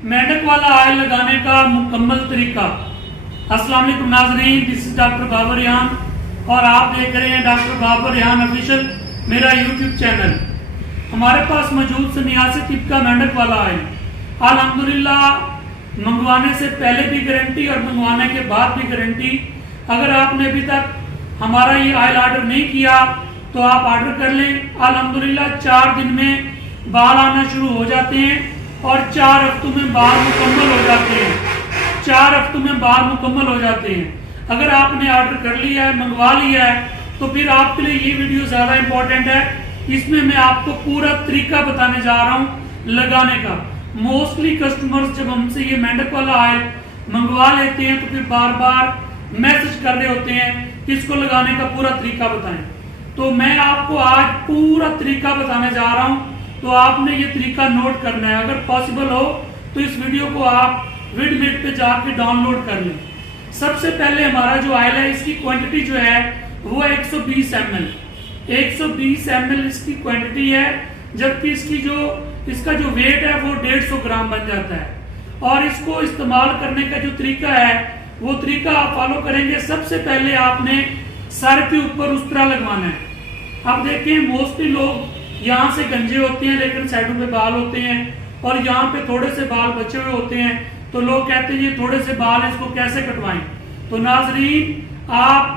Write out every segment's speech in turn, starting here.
मेंढक वाला ऑयल लगाने का मुकम्मल तरीका। अस्सलाम वालेकुम नाज़रीन, this is doctor Babar Rehan और आप देख रहे हैं डॉक्टर बाबर रेहान ऑफिशियल, मेरा यूट्यूब चैनल। हमारे पास मौजूद 89 टिप का मेंढक वाला ऑयल अल्हम्दुलिल्लाह, मंगवाने से पहले भी गारंटी और मंगवाने के बाद भी गारंटी। अगर आपने अभी तक हमारा ये ऑयल ऑर्डर नहीं किया तो आप ऑर्डर कर लें। अल्हम्दुलिल्लाह 4 दिन में बाल आना शुरू हो जाते हैं और 4 हफ्तों में बाल मुकम्मल हो जाते हैं। 4 हफ्तों में बाल मुकम्मल हो जाते हैं। अगर आपने ऑर्डर कर लिया है, मंगवा लिया है, तो फिर आपके लिए ये वीडियो ज़्यादा इंपॉर्टेंट है। इसमें मैं आपको पूरा तरीका बताने जा रहा हूँ लगाने का। मोस्टली कस्टमर्स जब हमसे ये मेंढक वाला ऑयल मंगवा लेते हैं तो फिर बार बार मैसेज कर रहे होते हैं कि इसको लगाने का पूरा तरीका बताएं। तो मैं आपको आज पूरा तरीका बताने जा रहा हूँ, तो आपने ये तरीका नोट करना है। अगर पॉसिबल हो तो इस वीडियो को आप विडमेट पे जाके डाउनलोड कर लें। सबसे पहले हमारा जो ऑयल है, इसकी क्वांटिटी जो है वो 120 ml। 120 ml इसकी क्वांटिटी है, जबकि इसका जो वेट है वो 150 ग्राम बन जाता है। और इसको इस्तेमाल करने का जो तरीका है वो तरीका आप फॉलो करेंगे। सबसे पहले आपने सर के ऊपर उस्तरा लगवाना है। अब देखें, मोस्टली लोग यहाँ से गंजे होते हैं लेकिन साइडों पे बाल होते हैं और यहाँ पे थोड़े से बाल बचे हुए होते हैं, तो लोग कहते हैं ये थोड़े से बाल है, इसको कैसे कटवाएं। तो नाजरीन, आप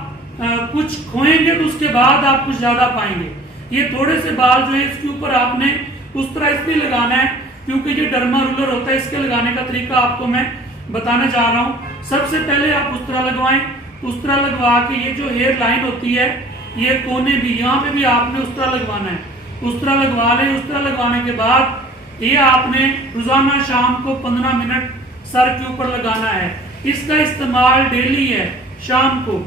कुछ खोएंगे तो उसके बाद आप कुछ ज्यादा पाएंगे। ये थोड़े से बाल जो है इसके ऊपर आपने उस तरह इसलिए लगाना है क्योंकि ये डर्मा रूलर होता है। इसके लगाने का तरीका आपको मैं बताने जा रहा हूँ। सबसे पहले आप उस्तरा लगवाएं। उस्तरा लगवा के ये जो हेयर लाइन होती है, ये कोने भी, यहाँ पे भी आपने उस्तरा लगवाना है। उस्तरा लगवा लें। उस्तरा लगवाने के बाद ये आपने रोजाना शाम को 15 मिनट सर के ऊपर लगाना है। इसका इस्तेमाल डेली है शाम को।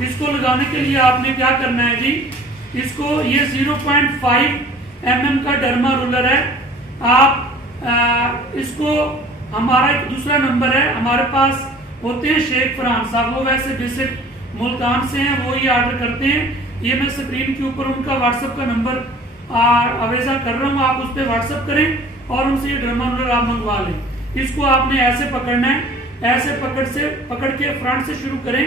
इसको लगाने के लिए आपने क्या करना है जी, इसको ये 0.5 mm का डर्मा रूलर है। आप इसको, हमारा एक दूसरा नंबर है, हमारे पास होते हैं शेख फरहान साहब, वो वैसे बेसिक मुल्तान से हैं, वो ये ऑर्डर करते हैं। ये मैं स्क्रीन के ऊपर उनका व्हाट्सएप का नंबर आवेजा कर रहा हूँ, आप उस पर व्हाट्सएप करें और उनसे ये डर्मा रूलर आप मंगवा लें। इसको आपने ऐसे पकड़ना है, ऐसे पकड़ के फ्रंट से शुरू करें,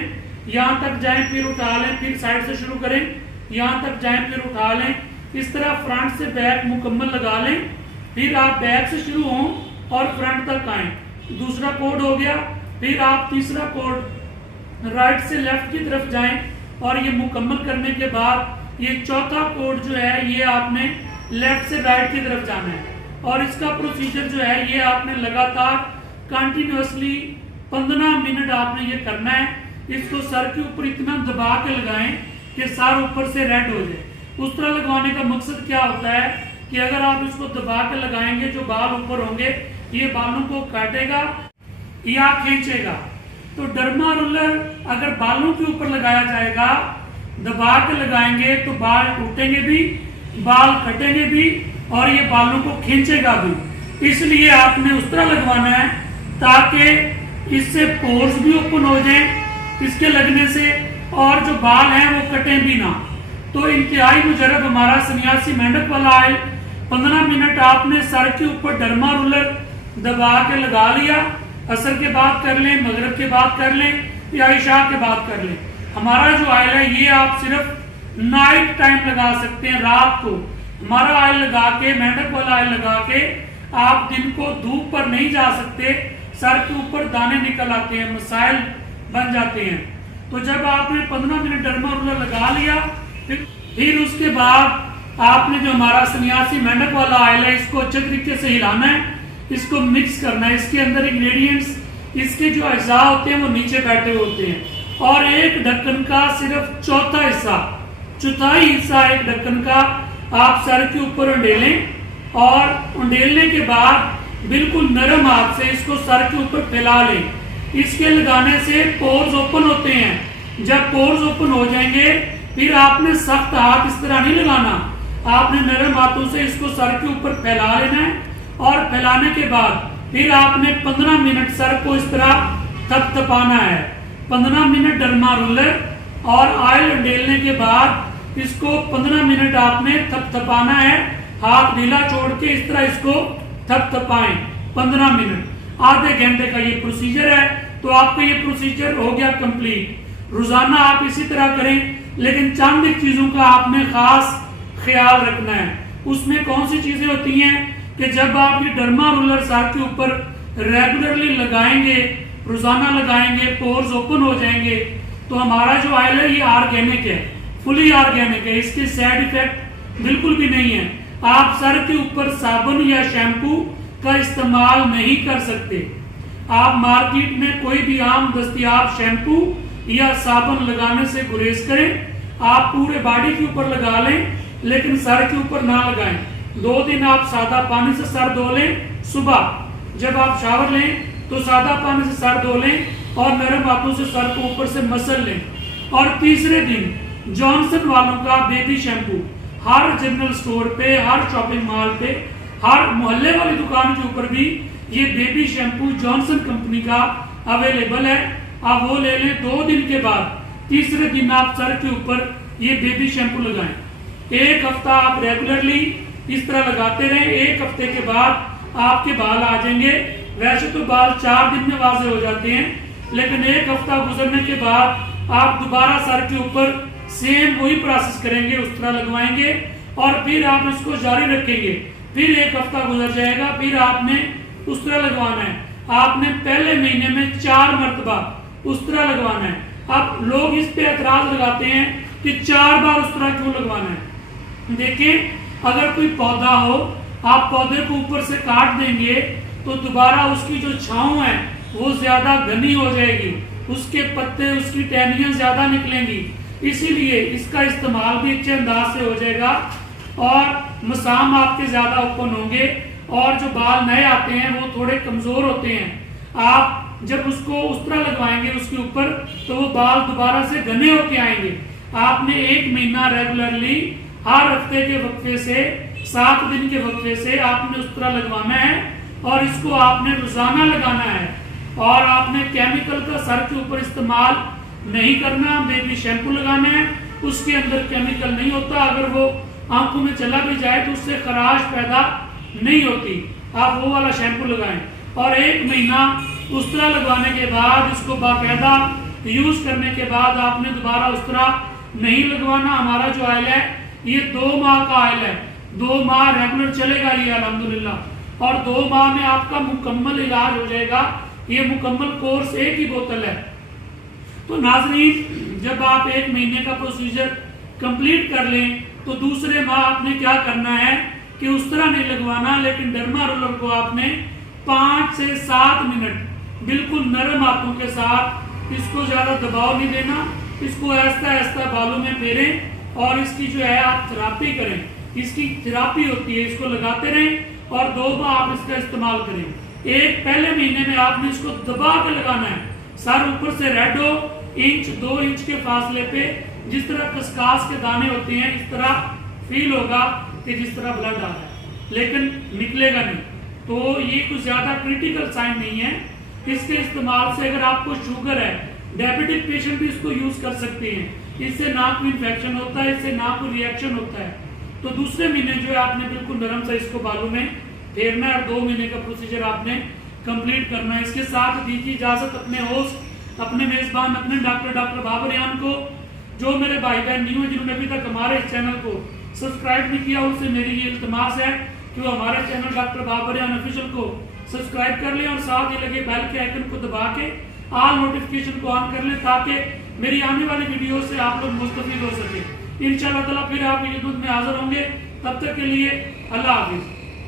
यहाँ तक जाएं, फिर उठा लें, फिर साइड से शुरू करें, यहाँ तक जाएं, फिर उठा लें। इस तरह फ्रंट से बैक मुकम्मल लगा लें। फिर आप बैक से शुरू हों और फ्रंट तक आए। दूसरा कोड हो गया। फिर आप तीसरा कोड राइट से लेफ्ट की तरफ जाएं और ये मुकम्मल करने के बाद ये चौथा कोड जो है ये आपने लेफ्ट से राइट की तरफ जाना है। और इसका प्रोसीजर जो है ये आपने लगातार कंटिन्यूअसली 15 मिनट आपने ये करना है। इसको सर के ऊपर इतना दबा के लगाएं कि सर ऊपर से रेड हो जाए। उस तरह लगवाने का मकसद क्या होता है कि अगर आप इसको दबा के लगाएंगे, जो बाल ऊपर होंगे ये बालों को काटेगा या खींचेगा। तो डर्मा रूलर अगर बालों के ऊपर लगाया जाएगा, दबा के लगाएंगे तो बाल टूटेंगे भी, बाल कटेंगे भी और ये बालों को खींचेगा भी। इसलिए आपने उस तरह लगवाना है ताकि इससे पोर्स भी ओपन हो जाएं इसके लगने से, और जो बाल हैं वो कटें भी ना। तो इंतहाई मुजरब हमारा 89 मेंढक वाला ऑयल 15 मिनट आपने सर के ऊपर डर्मा रूलर दबा के लगा लिया। असर के बाद कर लें, मगरिब के बाद कर लें या इशा के बाद कर लें। हमारा जो ऑयल है ये आप सिर्फ नाइट टाइम लगा सकते हैं, रात को। हमारा ऑयल लगा के, मेंढक वाला ऑयल लगा के आप दिन को धूप पर नहीं जा सकते, सर के ऊपर दाने निकल आते हैं, मसाइल बन जाते हैं। तो जब आपने 15 मिनट डर्मा रूलर लगा लिया, फिर उसके बाद आपने जो हमारा 89 मेंढक वाला ऑयल है इसको अच्छे तरीके से हिलाना है, इसको मिक्स करना है। इसके अंदर इंग्रेडिएंट्स, इसके जो अज्जा होते हैं वो नीचे बैठे होते हैं। और एक ढक्कन का सिर्फ चौथाई हिस्सा एक ढक्कन का आप सर के ऊपर उंडेलें और उंडेलने के बाद बिल्कुल नरम हाथ से इसको सर के ऊपर फैला लें। इसके लगाने से पोर्स ओपन होते हैं। जब पोर्स ओपन हो जाएंगे फिर आपने सख्त हाथ इस तरह नहीं लगाना, आपने नरम हाथों से इसको सर के ऊपर फैला लेना है। और फैलाने के बाद फिर आपने 15 मिनट सर को इस तरह थपथपाना है। 15 मिनट डर्मा रूलर और ऑयल उंडेलने के बाद इसको 15 मिनट आपने थपथपाना है। हाथ ढीला छोड़ के इस तरह इसको थपथपाएं 15 मिनट। आधे घंटे का ये प्रोसीजर है। तो आपका ये प्रोसीजर हो गया कंप्लीट। रोजाना आप इसी तरह करें, लेकिन चंद एक चीजों का आपने खास ख्याल रखना है। उसमें कौन सी चीजें होती हैं कि जब आप ये डर्मा रोलर सर के ऊपर रेगुलरली लगाएंगे, रोजाना लगाएंगे, पोर्स ओपन हो जाएंगे, तो हमारा जो ऑयल है ये ऑर्गेनिक है, फुली ऑर्गेनिक है, इसके साइड इफेक्ट बिल्कुल भी नहीं है। आप सर के ऊपर साबुन या शैम्पू का इस्तेमाल नहीं कर सकते। आप मार्केट में कोई भी आम दस्तयाब शैम्पू या साबुन लगाने से गुरेज करें। आप पूरे बॉडी के ऊपर लगा लें, लेकिन सर के ऊपर ना लगाएं। 2 दिन आप सादा पानी से सर धो लें। सुबह जब आप शावर लें तो सादा पानी से सर धो लें और नरम हाथों से सर को ऊपर से मसल लें। और तीसरे दिन जॉनसन वालों का बेबी शैम्पू हर जनरल स्टोर पे, हर शॉपिंग मॉल पे, हर मोहल्ले वाली दुकान के ऊपर भी ये बेबी शैम्पू जॉनसन कंपनी का अवेलेबल है। आप वो ले लें। 2 दिन के बाद तीसरे दिन आप सर के ऊपर ये बेबी शैम्पू लगाएं। 1 हफ्ता आप रेगुलरली इस तरह लगाते रहें। 1 हफ्ते के बाद आपके बाल आ जाएंगे। वैसे तो बाल 4 दिन में वाजे हो जाते हैं, लेकिन 1 हफ्ता गुजरने के बाद आप दोबारा सर के ऊपर सेम वही प्रोसेस करेंगे, उस तरह लगवाएंगे और फिर आप इसको जारी रखेंगे। फिर 1 हफ्ता गुजर जाएगा, फिर आपने उस तरह लगवाना है। आपने पहले महीने में 4 मरतबा उस तरह लगवाना है। अब लोग इस पे एतराज लगाते हैं कि 4 बार उस तरह क्यों लगवाना है। देखिए, अगर कोई पौधा हो, आप पौधे को ऊपर से काट देंगे तो दोबारा उसकी जो छांव है वो ज्यादा घनी हो जाएगी, उसके पत्ते, उसकी टहनियां ज्यादा निकलेंगी। इसीलिए इसका इस्तेमाल भी अच्छे अंदाज से हो जाएगा और मसाम आपके ज्यादा ओपन होंगे और जो बाल नए आते हैं वो थोड़े कमजोर होते हैं। आप जब उसको उस तरह लगवाएंगे उसके ऊपर तो वो बाल दोबारा से घने होके आएंगे। आपने 1 महीना रेगुलरली हर हफ्ते के वक्फे से 7 दिन के वक्फे से आपने उस तरह लगवाना है और इसको आपने रोजाना लगाना है। और आपने केमिकल का सर के ऊपर इस्तेमाल नहीं करना। बेबी शैम्पू लगाना है, उसके अंदर केमिकल नहीं होता। अगर वो आंखों में चला भी जाए तो उससे खराश पैदा नहीं होती। आप वो वाला शैम्पू लगाएं और 1 महीना उस तरह लगवाने के बाद इसको बाकायदा यूज करने के बाद आपने दोबारा उस तरह नहीं लगवाना। हमारा जो ऑयल है ये 2 माह का ऑयल है। 2 माह रेगुलर चलेगा ये अल्हम्दुलिल्लाह, और 2 माह में आपका मुकम्मल इलाज हो जाएगा। ये मुकम्मल कोर्स 1 ही बोतल है। तो नाज़रीन, जब आप 1 महीने का प्रोसीजर कंप्लीट कर लें तो दूसरे माह आपने क्या करना है कि उस तरह नहीं लगवाना, लेकिन डर्मा रोलर को आपने 5 से 7 मिनट बिल्कुल नरम हाथों के साथ, इसको ज्यादा दबाव नहीं देना, इसको ऐसा ऐसा बालों में फेरें और इसकी जो है आप थेरापी करें। इसकी थेरापी होती है, इसको लगाते रहें और 2 माह आप इसका इस्तेमाल करें। एक पहले महीने में आपने इसको दबा के लगाना है। सर ऊपर से रेड हो, 1-2 इंच के फासले पे जिस तरह खसकास के दाने होते हैं इस तरह फील होगा कि जिस तरह ब्लड आ रहा है, लेकिन निकलेगा नहीं। तो ये कुछ ज्यादा क्रिटिकल साइन नहीं है। इसके इस्तेमाल से अगर आपको शुगर है, डायबिटिक पेशेंट भी इसको यूज कर सकते हैं। इससे ना कोई इन्फेक्शन होता है, इससे ना कोई रिएक्शन होता है। तो दूसरे महीने जो है आपने बिल्कुल नरम से इसको बालों में फेरना है और 2 महीने का प्रोसीजर आपने कंप्लीट करना है। इसके साथ दीजिए इजाजत अपने होस्ट, अपने मेजबान, अपने डॉक्टर बाबर यान को। जो मेरे भाई बहन न्यू है जिन्होंने अभी तक हमारे इस चैनल को सब्सक्राइब नहीं किया, उनसे मेरी ये इल्तमास है कि वो हमारे चैनल डॉक्टर बाबर यान ऑफिशियल को सब्सक्राइब कर लें और साथ ही लगे बेल के आइकन को दबा के ऑल नोटिफिकेशन को ऑन कर लें, ताकि मेरी आने वाली वीडियो से आप लोग मुस्तफीद हो सके। इंशाअल्लाह ताला फिर आपकी खिदमत में हाजिर होंगे। तब तक के लिए अल्लाह हाफिज।